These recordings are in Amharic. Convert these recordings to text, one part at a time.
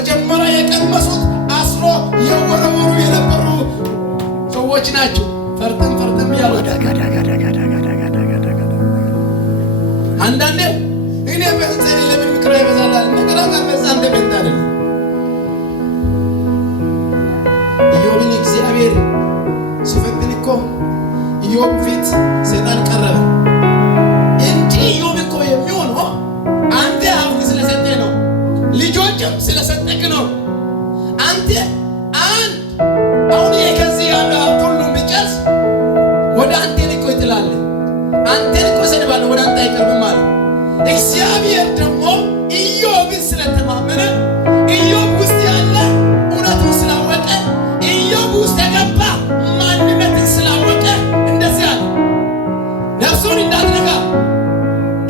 መጀመሪያ የቀመሱት አስሮ የወረወሩ የነበሩ ሰዎች ናቸው። ፈርጥም ያሉ አንዳንዴ እኔ በእንሰኔ ለምን ምክራ ይበዛላል መከራከር በዛ እንደመጣለ ኢዮብን እግዚአብሔር ሲፈትን እኮ ኢዮብ ፊት ሰይጣን ቀረበ። እንጂ ኢዮብ እኮ የሚሆነው አንተ ሀብት ስለሰጠህ ነው፣ ልጆችም ስለሰጠህ ነው። አንተ አሁን ከዚህ ያለ ሀብት ሁሉ ቢጨርስ ወደ አንተ እኮ ይጥላል። አንተ እኮ ሰድባለህ ወደ አንተ አይቀርብም ማለት። እግዚአብሔር ደግሞ ኢዮብን ስለተማመነ ኢዮብ ውስጥ ያለ እውነቱን ስላወቀ ኢዮብ ውስጥ የገባ ማንነትን ስላወቀ እንደዚህ አለ፣ ነፍሱን እንዳትነካ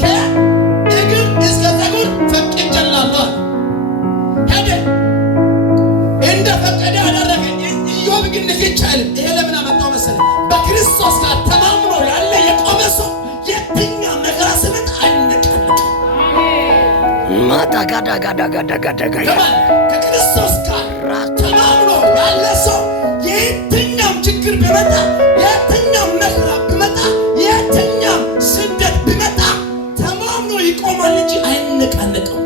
ከእግር እስከ ፀጉር ፈቅጄልሃለሁ አለ። ሄደ እንደፈቀደ አደረገ። ኢዮብ ግን ንክች አይልም። ይሄ ለምን አመጣው መሰለህ? በክርስቶስ ጋር ተማምኖ ያለ የቆመ ሰው የትኛ መከራ ሲመጣ አይነቃነቅም። ከክርስቶስ ጋር ተማምኖ ያለ ሰው የትኛም ችግር ቢመጣ፣ የትኛም መከራ ቢመጣ፣ የትኛም ስደት ቢመጣ ተማምኖ ይቆማል እንጂ አይነቃነቅም።